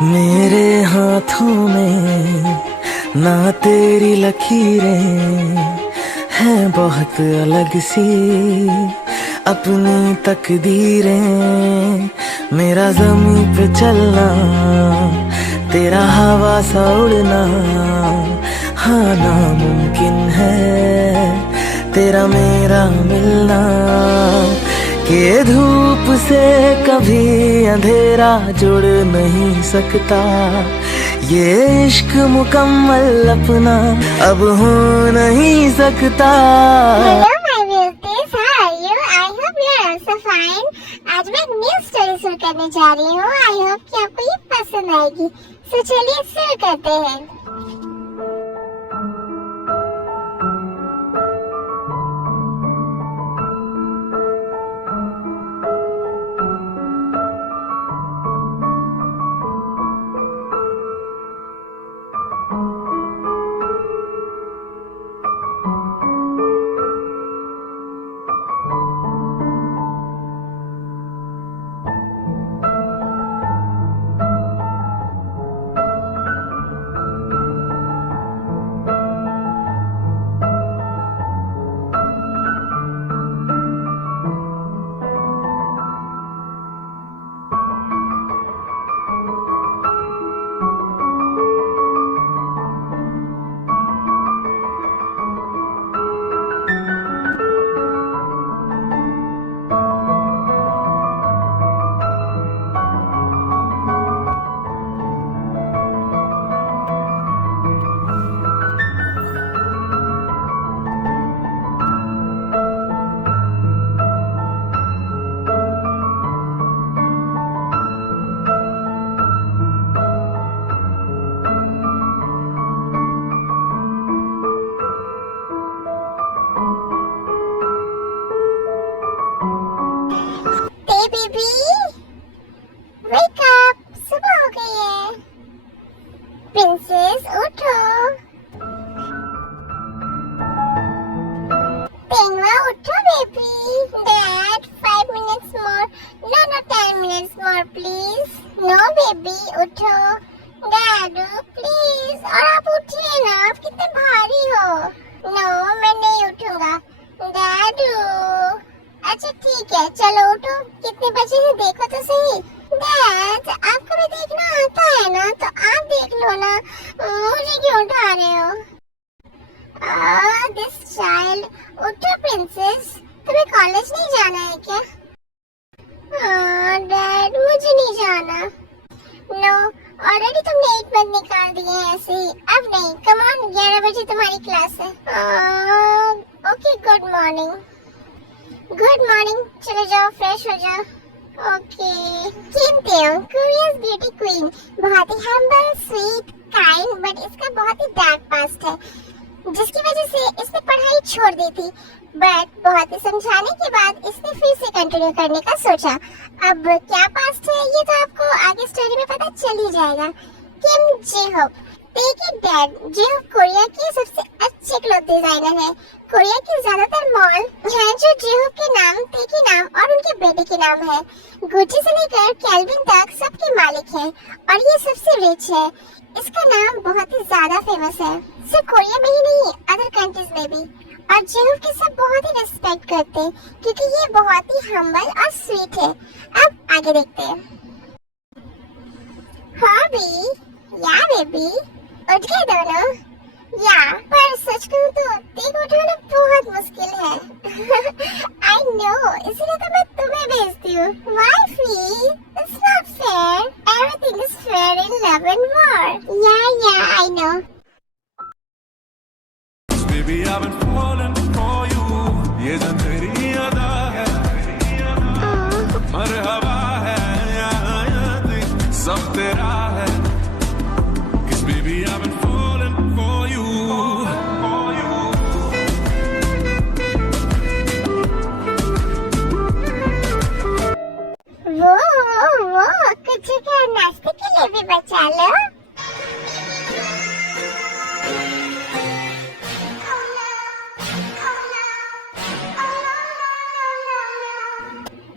मेरे हाथों में ना तेरी लकीरें हैं, बहुत अलग सी अपनी तकदीरें। मेरा ज़मीं पे चलना, तेरा हवा सा उड़ना, हाँ नामुमकिन है तेरा मेरा मिलना। कि धूप से कभी अंधेरा जुड़ नहीं सकता, ये इश्क मुकम्मल अपना अब हो नहीं सकता। Hello my beauties, how are you? I hope you are also fine. आज मैं एक न्यू स्टोरी शुरू करने जा रही हूँ। आई होप कि आपको ये पसंद आएगी। सो चलिए शुरू करते हैं। बेबी वेक अप, सुबह हो गई है। प्रिंसेस उठो। पेंगुआ उठो baby. Dad 5 minutes more. No 10 minutes more please. No baby उठो। डैडू प्लीज। और आप उठिए ना, आप कितने भारी हो। नो मैं नहीं उठूंगा। डैडू अच्छा ठीक है, चलो उठो। कितने बजे हैं देखो तो सही। डैड आपको भी देखना आता है ना, तो आप देख लो ना, मुझे क्यों उठा रहे हो। This child. उठो प्रिंसेस, तुम्हें कॉलेज नहीं जाना है क्या? डैड मुझे नहीं जाना। नो ऑलरेडी तुमने 1 मंथ निकाल दिए हैं ऐसे ही। अब नहीं, कम ऑन 11 बजे तुम्हारी क्लास है। Okay good morning. Good morning, चले जाओ फ्रेश हो जाओ। ओके। किम तेओ, कोरियाज ब्यूटी क्वीन, बहुत ही हम्बल, स्वीट, काइंड, बट इसका बहुत ही डार्क पास्ट है, जिसकी वजह से इसने पढ़ाई छोड़ दी थी। बट बहुत ही समझाने के बाद इसने फिर से कंटिन्यू करने का सोचा। अब क्या पास्ट है ये तो आपको आगे स्टोरी में पता चल ही जाएगा। किम जेहोप, टेक इट डैड, जेहोप कोरिया के सबसे अच्छे क्लॉथ डिजाइनर है। कोरिया के ज्यादातर मॉल हैं जो जेहोप के नाम, टे के नाम और उनके बेटे के नाम है। गुची से लेकर कैल्विन तक सबके मालिक हैं और ये सबसे रिच है। इसका नाम बहुत ही ज्यादा फेमस है, सिर्फ कोरिया में ही नहीं, अदर कंट्रीज में भी। और जेहोप के सब बहुत ही रिस्पेक्ट करते हैं क्योंकि ये बहुत ही हम्बल और स्वीट है। अब आगे देखते हैं। हॉबी, या बेबी उठ गए दोनों? या पर सच कहूँ तो देख उठाना बहुत मुश्किल है। आई नो, इसीलिए तो मैं तुम्हें भेजती हूँ। Wifey, it's not fair, everything is fair in love and war. Yeah I know. Baby, I've been falling for you. ये जो तेरी अदा है, मरहबा है, या सब तेरा है। 'Cause baby, I've been falling for you. वो कुछ जगह नाश्ते के लिए भी बचा लो।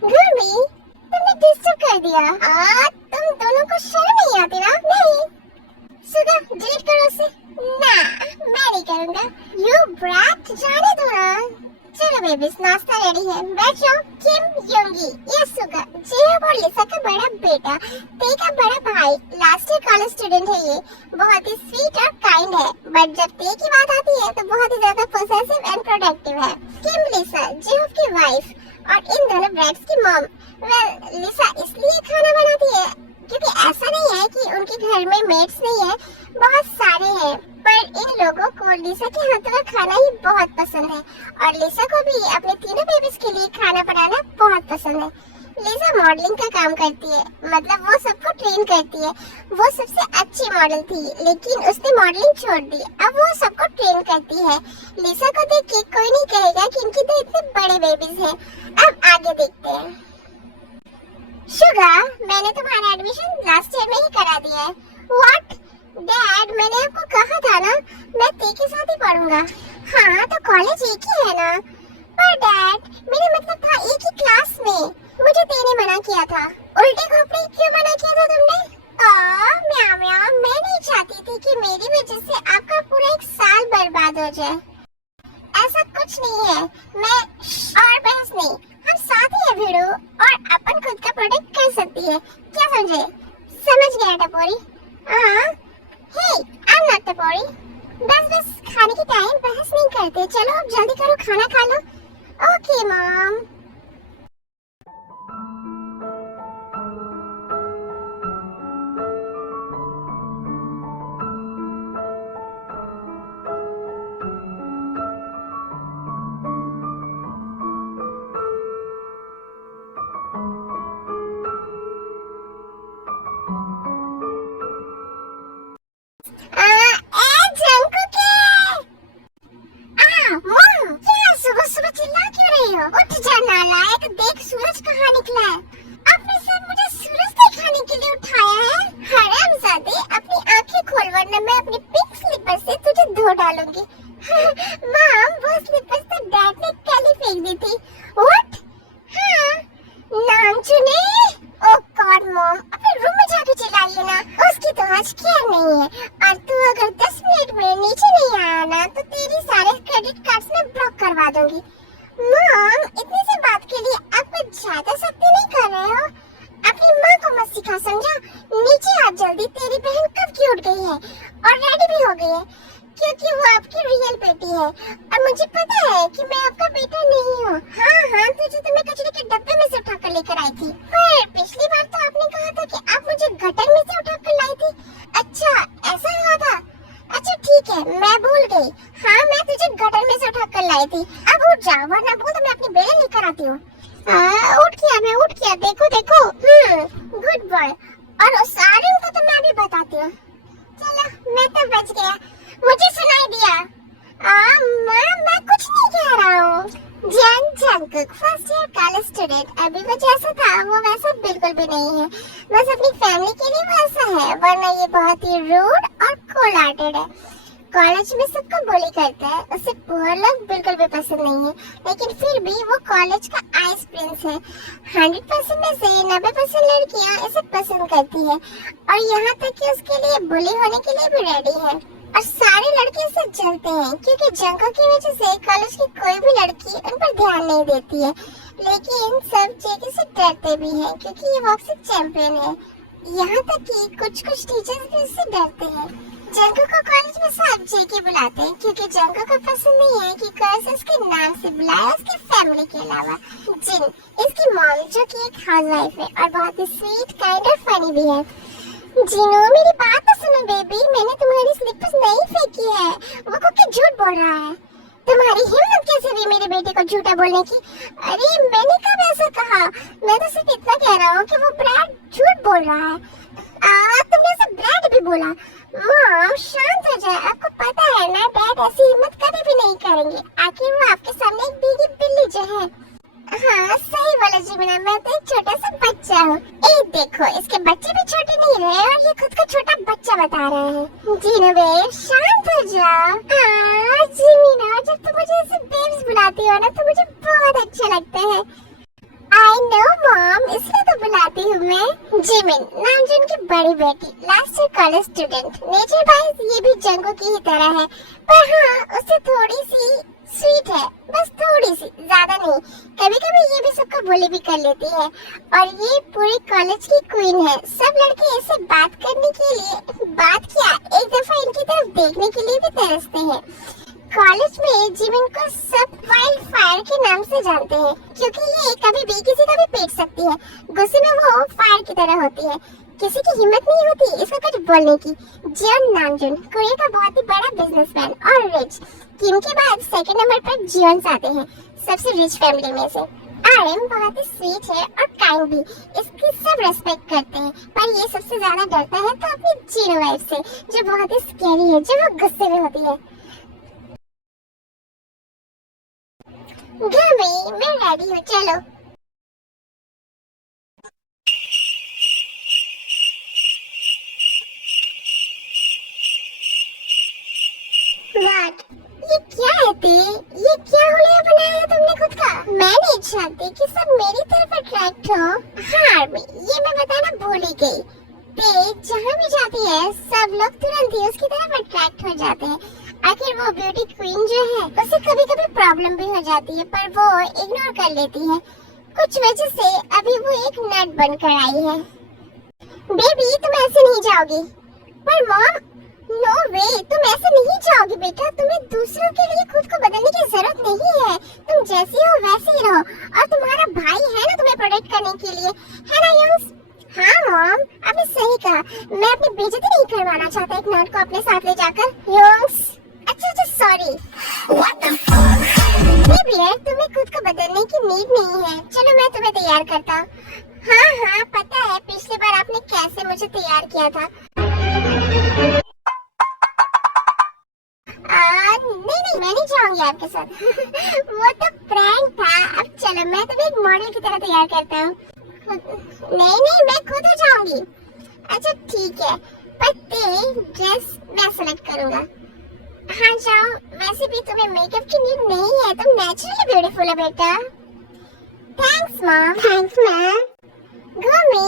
गुरमी, तुमने डिस्टर्ब कर दिया। तुम दोनों को शर्म नहीं आती ना? बेबीज, नाश्ता रेडी है, बैठ जाओ। किम, योंगी, यसुगा, जेहब और लिसा का बड़ा बेटा, ते का बड़ा भाई, लास्ट ईयर कॉलेज स्टूडेंट है। ये बहुत ही स्वीट और काइंड है, बट जब ते की बात आती है तो बहुत ही ज्यादा पोसेसिव एंड प्रोटेक्टिव है। किम लिसा, जेहब की वाइफ और इन दोनों ब्रैड्स की मॉम। वेल, लिसा इसलिए खाना बनाती है क्योंकि ऐसा नहीं है कि उनके घर में मेड्स नहीं है, बहुत सारे हैं, पर इन लोगों को लिसा के हाथ का खाना ही बहुत पसंद है और लिसा को भी अपने तीनों बेबीज के लिए खाना बनाना बहुत पसंद है। लिसा मॉडलिंग का काम करती है, मतलब वो सबको ट्रेन करती है। वो सबसे अच्छी मॉडल थी, लेकिन उसने मॉडलिंग छोड़ दी, अब वो सबको ट्रेन करती है। लिसा को देख के कोई नहीं कहेगा कि इनकी तो इतने बड़े बेबीज हैं। अब आगे देखते हैं। शुगा, मैंने तुम्हारा एडमिशन लास्ट ईयर में ही करा दिया है। व्हाट? डैड, मैंने आपको कहा था ना मैं ते के साथ ही पढ़ूंगा। हाँ, तो कॉलेज एक ही है ना। पर डैड, मेरा मतलब था एक ही क्लास में। मुझे ते ने मना किया था। उल्टे खोपड़ी क्यों मना किया था तुमने? म्याऊ म्याऊ, मैं नहीं चाहती थी कि मेरी वजह से आपका पूरा एक साल बर्बाद हो जाए। ऐसा कुछ नहीं है। मैं और बहस नहीं, हम साथ ही है भिड़ो, और अपन खुद का प्रोटेक्ट कर सकती है। क्या समझे? समझ गया टपोरी। हाँ, हे, आई एम नॉट टपोरी। बस खाने की टाइम, बहस नहीं करते। चलो अब जल्दी करो, खाना खा लो। Okay mom. उठ जा नालायक, देख सूरज कहाँ निकला है। आपने सब मुझे सूरज दिखाने के लिए उठाया है? हरामजादे, अपनी आंखें खोल वरना मैं अपनी पिंक स्लीपर से तुझे धो डालूंगी। मॉम, वो स्लीपर्स तो डैड ने कल ही फेंक दी थी। व्हाट? हाँ, नाम चुने। ओह गॉड मॉम, अपने रूम में जाके चिल्लाइए ना, उसकी तो आज केयर नहीं है। और तू अगर 10 मिनट में नीचे नहीं आया ना तो तेरी सारे क्रेडिट कार्ड्स में ब्लॉक करवा दूंगी। मॉम, इतनी सी बात के लिए आप कुछ ज्यादा सख्ती नहीं कर रहे हो? अपनी माँ को मत सिखा, समझा? नीचे आ जल्दी, तेरी बहन कब की उठ गई है और रेडी भी हो गई है, क्योंकि वो आपकी रियल बेटी है। और मुझे पता है कि मैं आपका बेटा नहीं हूँ। हाँ, तुझे तो मैं कचरे के डब्बे में से उठाकर लेकर आई थी, पर पिछली बार तो आपने कहा था कि आप मुझे गटर में से उठाकर लाई थी। अच्छा, ऐसा हुआ था? अच्छा ठीक है, मैं भूल गई। हाँ, मैं तुझे गटर में से उठाकर लाई थी। अब उठ जा, वरना बोल तो मैं अपनी बेलन लेकर आती हूँ। उठ किया, देखो। Good boy. और उस सारे को तो मैं अभी बताती हूँ। चलो, मैं तो बच गया, मुझे सुनाई दिया। मैं कुछ नहीं कह रहा हूँ। Jungkook first year college student, अभी वो जैसा था वो वैसा बिल्कुल भी नहीं है। बस अपनी फैमिली के लिए वैसा है, वरना ये बहुत ही रूड और कोल्ड हार्टेड है। कॉलेज में सबको बुली करता है, उसे पुअर लोग बिल्कुल भी पसंद नहीं है, लेकिन फिर भी वो कॉलेज का आइस प्रिंस है। 100% में से 90% लड़कियां इसे पसंद करती है, और यहाँ तक कि उसके लिए बुली होने के लिए भी रेडी है। और सारे लड़के इससे जलते हैं, क्योंकि जंगकुक की वजह से कॉलेज की कोई भी लड़की उन पर ध्यान नहीं देती है। लेकिन सब जेकी से डरते भी हैं, क्योंकि ये बॉक्सिंग चैंपियन है। यहाँ तक कि कुछ टीचर्स भी इससे डरते हैं। जंगकुक को कॉलेज में सब जेकी बुलाते हैं, क्योंकि जंगकुक को पसंद नहीं है कि कोई उसके नाम से बुलाए उसकी फैमिली के अलावा। जिन, इसकी मॉम, जो कि एक हाउसवाइफ है और बहुत ही स्वीट, काइंड और फनी भी है। जिनो, मेरी बात तो सुनो बेबी, मैंने तुम्हारी स्लीपर्स नहीं फेंकी है। वो कुकी झूठ बोल रहा है। तुम्हारी हिम्मत कैसे हुई मेरे बेटे को झूठा बोलने की? अरे मैंने कब ऐसा कहा? मैं तो सिर्फ इतना कह रहा हूँ कि वो ब्रैड झूठ बोल रहा है। तुमने उसे ब्रैड भी बोला? मॉम, शांत हो जाए। आपको पता है ना, डैड ऐसी हिम्मत कभी भी नहीं करेंगे। आखिर वो आपके सामने एक भीगी बिल्ली जो है। हाँ, सही बोला जीवना, मैं तो एक छोटा सा बच्चा हूँ। देखो, इसके बच्चे भी छोटे नहीं रहे और ये खुद को छोटा बच्चा बता रहा है। जीनो बेब, शांत हो जाओ। जीमिना, जब तुम मुझे ऐसे बेब्स बुलाती हो ना तो मुझे बहुत अच्छा लगता है। आई नो मॉम, इसलिए तो बुलाती हूँ मैं। जिमिन, नाम जो उनकी बड़ी बेटी, last year college student. Nature wise ये भी जंगकुक की ही तरह है, पर हाँ, उससे थोड़ी सी स्वीट है, बस थोड़ी सी, ज्यादा नहीं। कभी कभी ये भी सबको बुली भी कर लेती है। और ये पूरे कॉलेज की क्वीन है। सब लड़के ऐसे बात करने के लिए, बात क्या, एक दफा इनकी तरफ देखने के लिए भी तरसते हैं। कॉलेज में जिमिन को सब वाइल्ड फायर के नाम से जानते हैं, क्योंकि ये कभी भी किसी का भी पेट सकती है। गुस्से में वो फायर की तरह होती है, किसी की हिम्मत नहीं होती इसको कुछ बोलने की। जियोन नामजून कोरिया का बहुत ही बड़ा बिजनेसमैन और रिच। किम के बाद सेकंड नंबर पर जियोन आते हैं, सबसे रिच फैमिली में से। आरएम बहुत ही स्वीट है और काइंड भी, इसकी सब रेस्पेक्ट करते हैं। पर ये सबसे ज्यादा डरता है तो अपनी जीनो वाइफ से, जो बहुत ही स्कैरी है, जो वो गुस्से में होती है। गमी, मैं रेडी हूँ, चलो। What? ये क्या है ते? ये क्या हुलिया बनाया है तुमने खुद का? मैं नहीं चाहती कि सब मेरी तरफ अट्रैक्ट हो। हाँ आर्मी, ये मैं बताना भूल ही गई। ते जहाँ भी जाती है सब लोग तुरंत ही उसकी तरफ अट्रैक्ट हो जाते हैं। आखिर वो ब्यूटी क्वीन जो है उसे कभी कभी प्रॉब्लम भी हो जाती है, पर वो इग्नोर कर लेती है। कुछ वजह से अभी वो एक नट बनकर आई है। बेबी तुम ऐसे नहीं जाओगी। पर मॉम, नो वे, तुम ऐसे नहीं जाओगी बेटा। तुम्हें दूसरों के लिए खुद को बदलने की जरूरत नहीं है। तुम जैसी हो वैसे ही रहो। और तुम्हारा भाई है ना तुम्हें प्रोटेक्ट करने के लिए, है ना यंग्स? हाँ मॉम, आपने सही कहा। मैं अपनी बेइज्जती नहीं करवाना चाहता एक नट को अपने साथ ले जाकर। यंग्स, अच्छा सॉरी। तुम्हें खुद को बदलने की नीड नहीं है। चलो मैं तुम्हें तैयार करता हूँ। हाँ पता है पिछली बार आपने कैसे मुझे तैयार किया था। नहीं मैं नहीं जाऊंगी आपके साथ। वो तो प्रैंक था। अब चलो मैं तुम्हें एक मॉडल की तरह तैयार करता हूँ। नहीं मैं खुद हो जाऊंगी। अच्छा ठीक है, पर ड्रेस मैं सेलेक्ट करूंगा। हाँ जाओ, वैसे भी तुम्हें मेकअप की नीड नहीं है, तुम नेचुरली ब्यूटीफुल है बेटा। Thanks mom. Thanks ma'am. Gummy,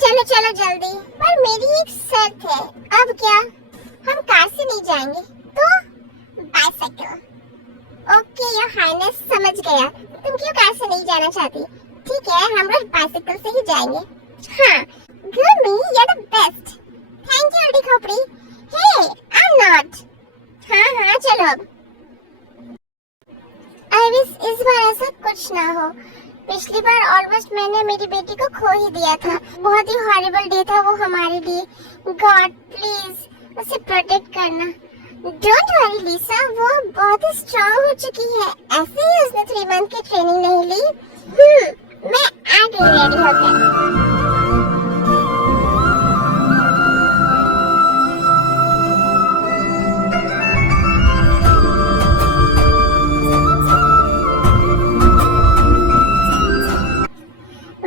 चलो जल्दी। पर मेरी एक शर्त है। अब क्या? हम कार से नहीं जाएंगे तो बाइसाइकिल। ओके योर हाइनेस, समझ गया। तुम क्यों कार से नहीं जाना चाहती? ठीक है, हम लोग बाइसाइकिल से ही जाएंगे। हाँ Gummy, you are the best. Thank you उल्टी खोपड़ी। Hey I am not. हाँ चलो अब। आई विश इस बार ऐसा कुछ ना हो। पिछली बार ऑलमोस्ट मैंने मेरी बेटी को खो ही दिया था। बहुत ही हॉरिबल डे था वो हमारे लिए। गॉड प्लीज उसे प्रोटेक्ट करना। डोंट वरी लिसा, वो बहुत ही स्ट्रांग हो चुकी है। ऐसे ही उसने 3 मंथ की ट्रेनिंग नहीं ली। मैं आ गई रेडी होकर।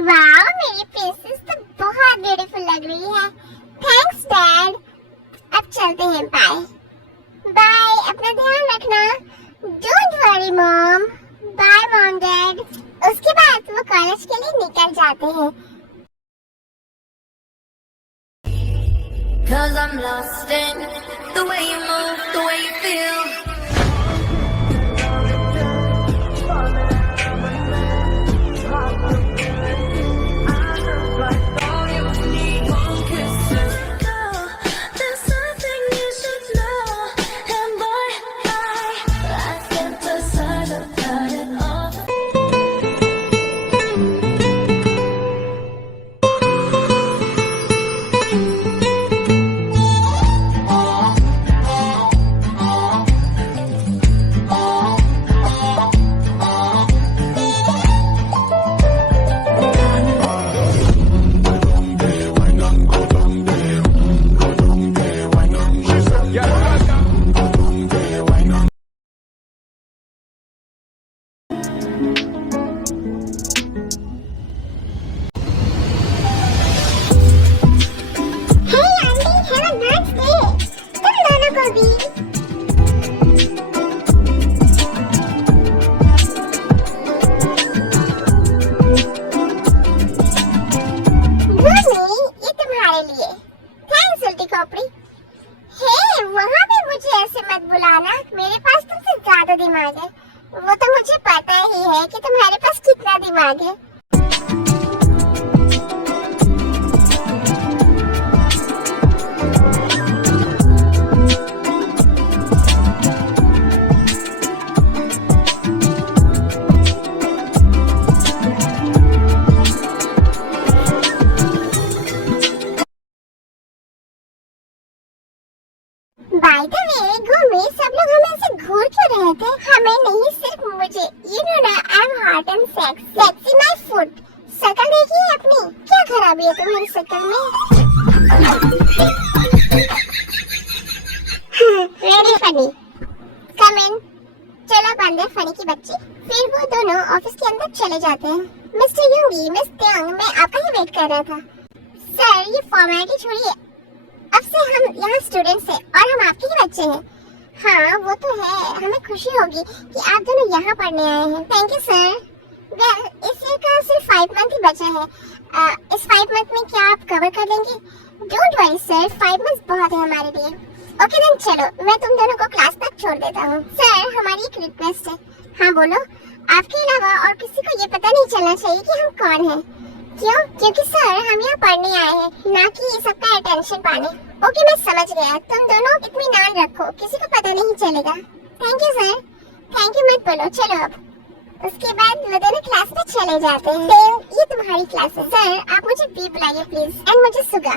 वाह, मेरी प्रिंसेस तो बहुत ब्यूटीफुल लग रही है। Thanks dad. अब चलते हैं, बाय बाय, अपना ध्यान रखना। Don't worry mom. Bye mom dad. उसके बाद वो कॉलेज के लिए निकल जाते हैं। Cause I'm lost in the way you move, the way you feel. वहाँ भी मुझे ऐसे मत बुलाना, मेरे पास तुमसे ज्यादा दिमाग है। वो तो मुझे पता ही है कि तुम्हारे पास कितना दिमाग है। बाय द वे घूमे सब लोग हमें ऐसे घूर क्यों रहे थे? हमें नहीं, सिर्फ मुझे। यू नो ना, I am hot and sexy my foot. शक्ल देखिए अपनी, क्या खराबी है तुम्हारी शक्ल में? Very funny. Come in. चलो अब अंदर फनी की बच्ची। फिर वो दोनों ऑफिस के अंदर चले जाते हैं। मिस्टर युंगी, मिस त्यांग, मैं आपका ही वेट कर रहा था। सर, ये फॉर्मेलिटी छोड़िए, अब से हम यहाँ स्टूडेंट्स हैं और हम आपके ही बच्चे हैं। हाँ वो तो है, हमें खुशी होगी कि आप दोनों यहाँ पढ़ने आए हैं। Thank you sir. वेल, इस ईयर का सिर्फ 5 मंथ ही बचा है। इस 5 मंथ में क्या आप कवर कर लेंगे? डोंट वरी सर, 5 मंथ बहुत है हमारे लिए। ओके देन, चलो मैं तुम दोनों को क्लास तक छोड़ देता हूँ। सर, हमारी एक रिक्वेस्ट है। हाँ बोलो। आपके अलावा और किसी को ये पता नहीं चलना चाहिए कि हम कौन हैं। क्यों? क्योंकि सर हम यहाँ पढ़ने आए हैं, ना कि ये सबका अटेंशन पाने। ओके मैं समझ गया, तुम दोनों इत्मीनान रखो, किसी को पता नहीं चलेगा। Thank you sir. Thank you मत बोलो, चलो अब। उसके बाद वो दोनों क्लास में चले जाते हैं। तो ये तुम्हारी क्लास है। सर आप मुझे बी बुलाइए प्लीज, एंड मुझे सुगा।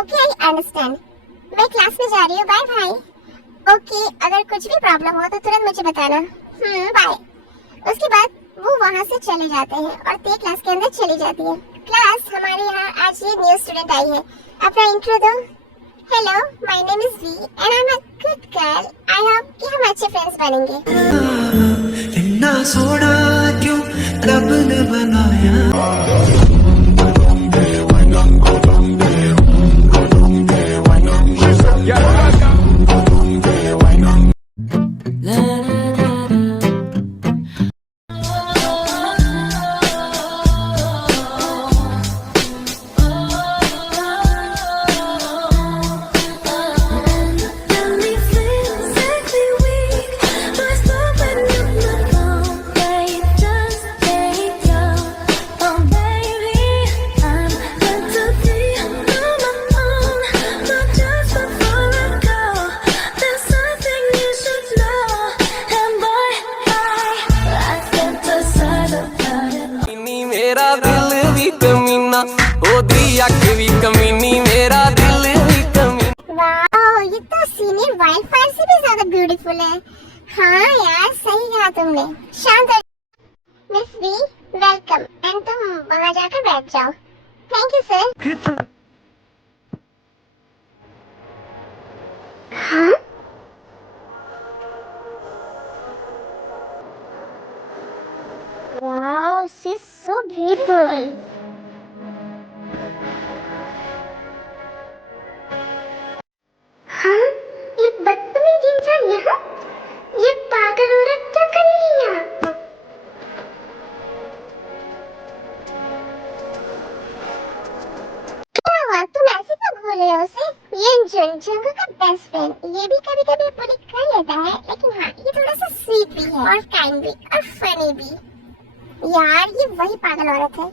Okay I understand. मैं क्लास में जा रही हूँ, बाय भाई। ओके, अगर कुछ भी प्रॉब्लम हो तो तुरंत मुझे बताना। बाय। उसके बाद वो वहाँ से चले जाते हैं और ते क्लास के अंदर चली जाती है। क्लास, हमारे यहाँ आज ये न्यू स्टूडेंट आई है, अपना इंट्रो दो। Hello, my name is V and I am a good girl. I hope कि हम अच्छे फ्रेंड्स बनेंगे। इन्ना सोना क्यों रब ने बनाया। Got me feeling exactly weak. My stuff when you look down, babe, just take down. Oh baby, I'm meant to be on my own, not just before I go. There's something you should know, and boy, I stepped aside about it. ਨੀ ਮੇਰਾ ਦਿਲ ਵੀ ਕਮੀਨਾ ਉਹਦੀ ਅੱਖ ਵੀ ਕਮੀਨੀ ਮੇਰਾ ਦਿਲ ਵੀ ਕਮੀਨਾ wow, ये तो senior wild fire से भी ज्यादा ब्यूटीफुल है। हाँ यार, सही कहा तुमने। शांत हो। Miss we, welcome. एंड तुम वहाँ जाकर बैठ जाओ। Thank you sir. हाँ? Wow, she's so beautiful. हाँ? ये बदतमीज इंसान यहाँ? ये पागल औरत क्या कर रही है यहाँ? क्या हुआ? तुम ऐसे क्यों बोल रहे हो उसे? ये जंगू का बेस्ट फ्रेंड, ये भी कभी कभी बुली कर लेता है, लेकिन हाँ ये थोड़ा सा स्वीट भी है और काइंड भी और फनी भी। यार ये वही पागल औरत है।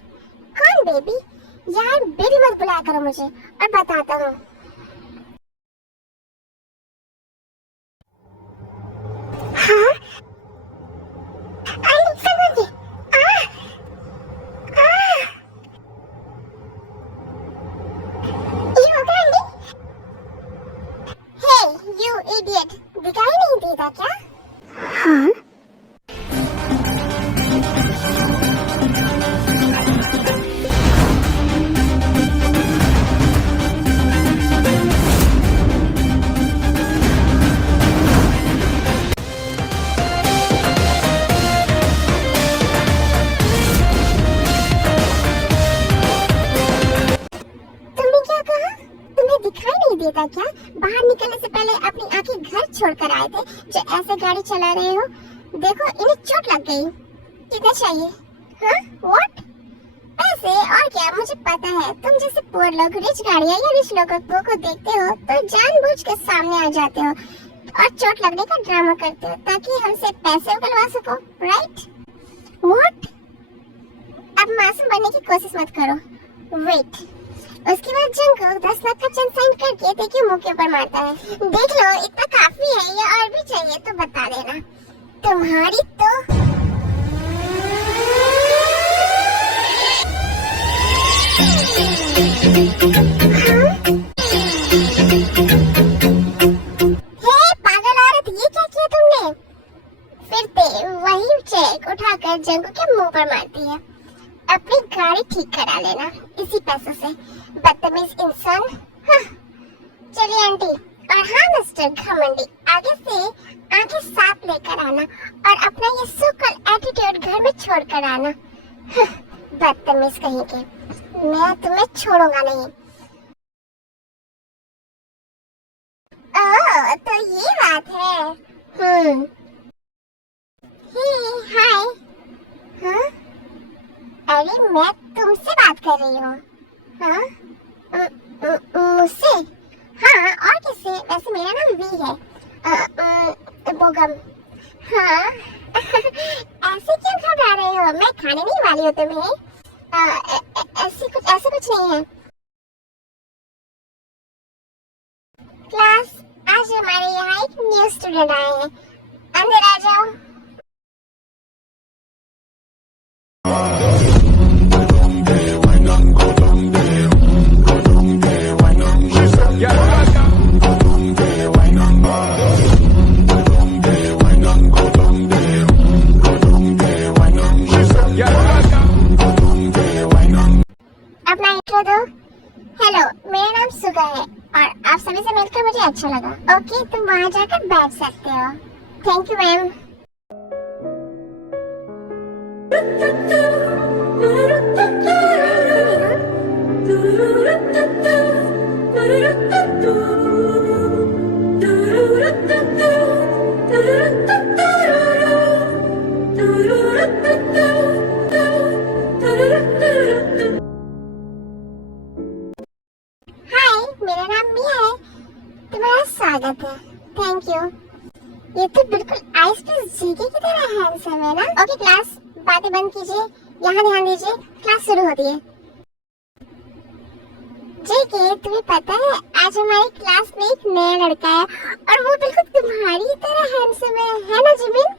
कौन बेबी? यार बेबी मत बुलाया करो मुझे, और बताता हूँ। हाँ? अरे समझ गई। You okay, Andy? Hey, you idiot! दिखाई नहीं देता क्या? हाँ? देता क्या? बाहर निकलने से पहले अपनी आंखें घर छोड़कर आए थे जो ऐसे गाड़ी चला रहे हो। देखो इन्हें चोट लग गई। कितना चाहिए? हाँ? व्हाट? पैसे? और क्या, मुझे पता है तुम जैसे पुअर लोग रिच गाड़ियां या रिच लोगों को देखते हो तो जानबूझ के सामने आ जाते हो। और चोट लगने का ड्रामा करते हो ताकि हमसे पैसे उगलवा सको, राइट? व्हाट? अब मासूम बनने की कोशिश मत करो। वेट, उसके बाद जंगल 10 लाख का चेक साइन करके देखिए मुंह के ऊपर मारता है। देख लो, इतना काफी है या और भी चाहिए तो बता देना। तुम्हारी तो पागल औरत, ये क्या किया तुमने? फिर वही चेक उठाकर जंगू के मुंह पर मारती है। अपनी गाड़ी ठीक करा लेना इसी पैसों से, बदतमीज इंसान। हाँ। चलिए आंटी, और हाँ मिस्टर घमंडी, आगे से आंखें साफ लेकर आना और अपना ये सुकल एटीट्यूड घर में छोड़ कर आना। हाँ, बदतमीज कहीं के, मैं तुम्हें छोड़ूंगा नहीं। ओह, तो ये बात है। हाय। हाँ? अरे मैं तुमसे बात कर रही हूँ। हाँ? मुझसे? हाँ, और किससे? वैसे मेरा नाम वी है। बोगम। हाँ? ऐसे क्यों घबरा रहे हो? मैं खाने नहीं वाली हूँ तुम्हें। ऐसे कुछ नहीं है। क्लास, आज हमारे यहाँ एक न्यू स्टूडेंट आए हैं। अंदर आ जाओ। अपना इंट्रो दो। हेलो, मेरा नाम सुगा है और आप सभी से मिलकर मुझे अच्छा लगा। ओके, तुम वहाँ जाकर बैठ सकते हो। Thank you ma'am. हाय, मेरा नाम मिया है। तुम्हारा स्वागत है। Thank you. ये तो बिल्कुल आइस पे जीके की तरह हैंडसम है ना? ओके क्लास, बातें बंद कीजिए, यहाँ ध्यान दीजिए, क्लास शुरू होती है। जेके, तुम्हें पता है आज हमारी क्लास में एक नया लड़का है और वो बिल्कुल तुम्हारी तरह हैंडसम है ना जिमिन?